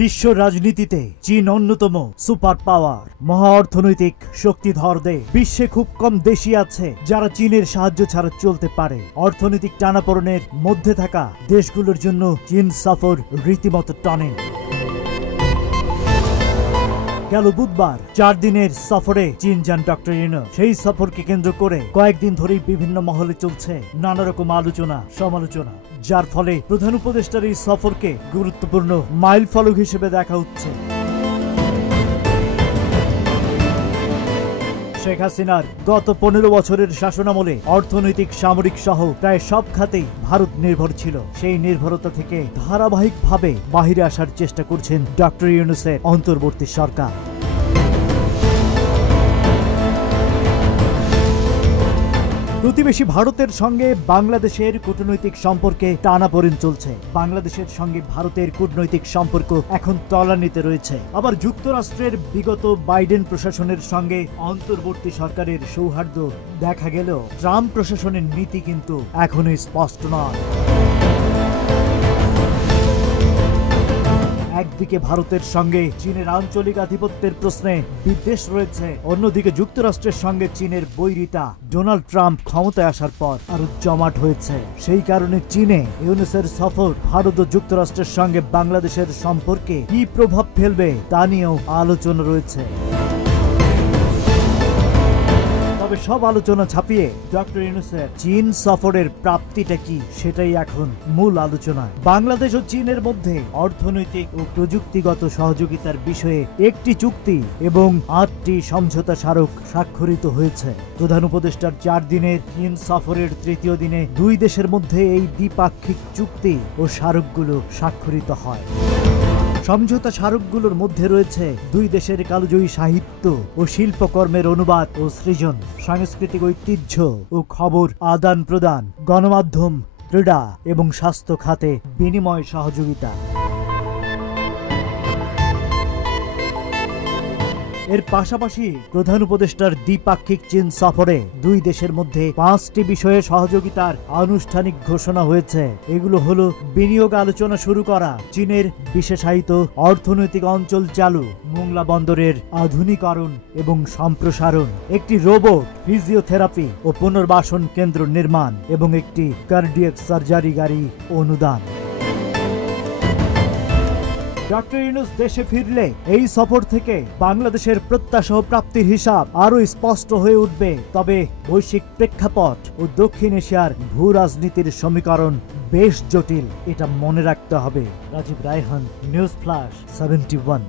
বিশ্ব রাজনীতিতে চীন অন্যতম সুপার পাওয়ার, মহা অর্থনৈতিক শক্তিধর দেশ। বিশ্বে খুব কম দেশই আছে যারা চীনের সাহায্য ছাড়া চলতে পারে। অর্থনৈতিক টানাপোড়েনের মধ্যে থাকা দেশগুলোর জন্য চীন সফর রীতিমতো টানে। গেল বুধবার 4 দিনের সফরে চীন যান ডক্টর ইউনূস। সেই সফরকে কেন্দ্র করে কয়েকদিন ধরেই বিভিন্ন মহলে চলছে নানা রকম আলোচনা সমালোচনা, যার ফলে প্রধান উপদেষ্টার এই সফরকে গুরুত্বপূর্ণ মাইল ফলক হিসেবে দেখা হচ্ছে। শেখ হাসিনার গত 15 বছরের শাসনামলে অর্থনৈতিক সামরিক সহ প্রায় সব খাতেই ভারত নির্ভর ছিল। সেই নির্ভরতা থেকে ধারাবাহিকভাবে বাহিরে আসার চেষ্টা করছেন ডক্টর ইউনূসের অন্তর্বর্তী সরকার। প্রতিবেশী ভারতের সঙ্গে বাংলাদেশের কূটনৈতিক সম্পর্কে টানাপোড়েন চলছে। বাংলাদেশের সঙ্গে ভারতের কূটনৈতিক সম্পর্ক এখন তলানিতে রয়েছে। আবার যুক্তরাষ্ট্রের বিগত বাইডেন প্রশাসনের সঙ্গে অন্তর্বর্তী সরকারের সৌহার্দ্য দেখা গেলেও ট্রাম্প প্রশাসনের নীতি কিন্তু এখনো স্পষ্ট নয়। একদিকে ভারতের সঙ্গে চীনের আঞ্চলিক আধিপত্যের প্রশ্নে বিদ্বেষ রয়েছে, অন্যদিকে যুক্তরাষ্ট্রের সঙ্গে চীনের বৈরিতা ডোনাল্ড ট্রাম্প ক্ষমতায় আসার পর আরো জমাট হয়েছে। সেই কারণে চীনে ইউনূসের সফর ভারত ও যুক্তরাষ্ট্রের সঙ্গে বাংলাদেশের সম্পর্কে কি প্রভাব ফেলবে তা নিয়েও আলোচনা রয়েছে। তবে সব আলোচনা ছাপিয়ে ডক্টর ইউনূসের চীন সফরের প্রাপ্তিটা কি সেটাই এখন মূল আলোচনা। বাংলাদেশ ও চীনের মধ্যে অর্থনৈতিক ও প্রযুক্তিগত সহযোগিতার বিষয়ে একটি চুক্তি এবং 8টি সমঝোতা স্মারক স্বাক্ষরিত হয়েছে। প্রধান উপদেষ্টার 4 দিনের চীন সফরের তৃতীয় দিনে দুই দেশের মধ্যে এই দ্বিপাক্ষিক চুক্তি ও স্মারকগুলো স্বাক্ষরিত হয়। সমঝোতা স্মারকগুলোর মধ্যে রয়েছে দুই দেশের কালজয়ী সাহিত্য ও শিল্পকর্মের অনুবাদ ও সৃজন, সাংস্কৃতিক ঐতিহ্য ও খবর আদান প্রদান, গণমাধ্যম, ক্রীড়া এবং স্বাস্থ্য খাতে বিনিময় সহযোগিতা। এর পাশাপাশি প্রধান উপদেষ্টার দ্বিপাক্ষিক চীন সফরে দুই দেশের মধ্যে 5টি বিষয়ে সহযোগিতার আনুষ্ঠানিক ঘোষণা হয়েছে। এগুলো হলো বিনিয়োগ আলোচনা শুরু করা, চীনের বিশেষায়িত অর্থনৈতিক অঞ্চল চালু, মোংলা বন্দরের আধুনিকরণ এবং সম্প্রসারণ, একটি রোবট ফিজিওথেরাপি ও পুনর্বাসন কেন্দ্র নির্মাণ এবং একটি কার্ডিয়াক সার্জারি গাড়ি অনুদান। ডক্টর ইউনূস দেশে ফিরলে এই সফর থেকে বাংলাদেশের প্রত্যাশা ও প্রাপ্তির হিসাব আরো স্পষ্ট হয়ে উঠবে। তবে বৈশ্বিক প্রেক্ষাপট ও দক্ষিণ এশিয়ার ভূ রাজনীতির সমীকরণ বেশ জটিল, এটা মনে রাখতে হবে। Rajib Raihan, news flash 71।